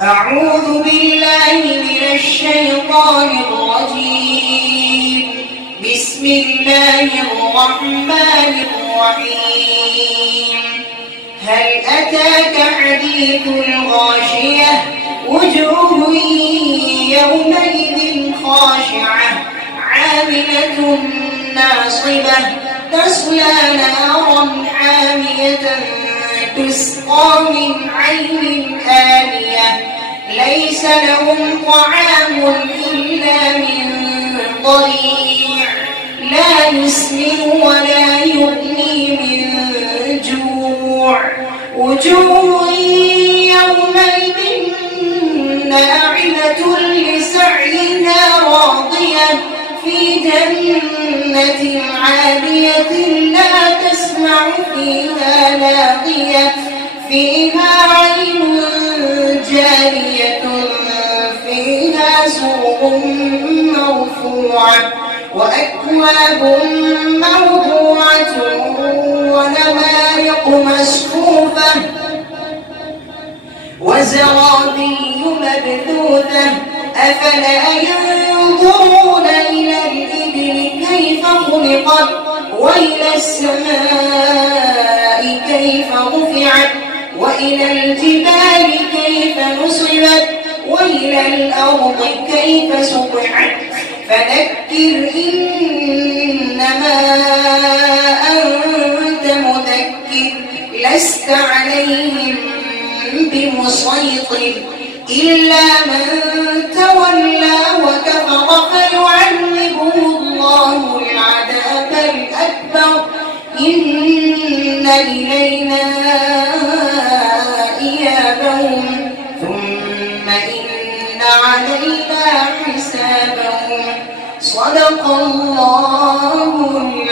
أعوذ بالله من الشيطان الرجيم. بسم الله الرحمن الرحيم. هل أتاك حديث الغاشية؟ وجوه يومئذ خاشعة عاملة ناصبة تصلى نارا حامية تسقى من عين آنية ليس لهم طعام إلا من ضريع لا يسمن ولا يغني من جوع. وجوه يومئذ ناعمة لسعيها راضية في جنة عالية لا تسمع فيها لاغية فيها عين جارية فيها سرر مرفوعة وأكواب موضوعة ونمارق مصفوفة وزرابي مبثوثة أفلا ينظرون إلى الإبل كيف خلقت وإلى السماء كيف رفعت وإلى الجبال كيف نصبت وإلى الأرض كيف سطحت فذكر إنما أنت مذكر لست عليهم بمسيطر إلا من تولى وكفر فيعذبه الله العذاب الأكبر إن إلينا إيابهم ثم إن علينا حسابهم. صدق الله العظيم.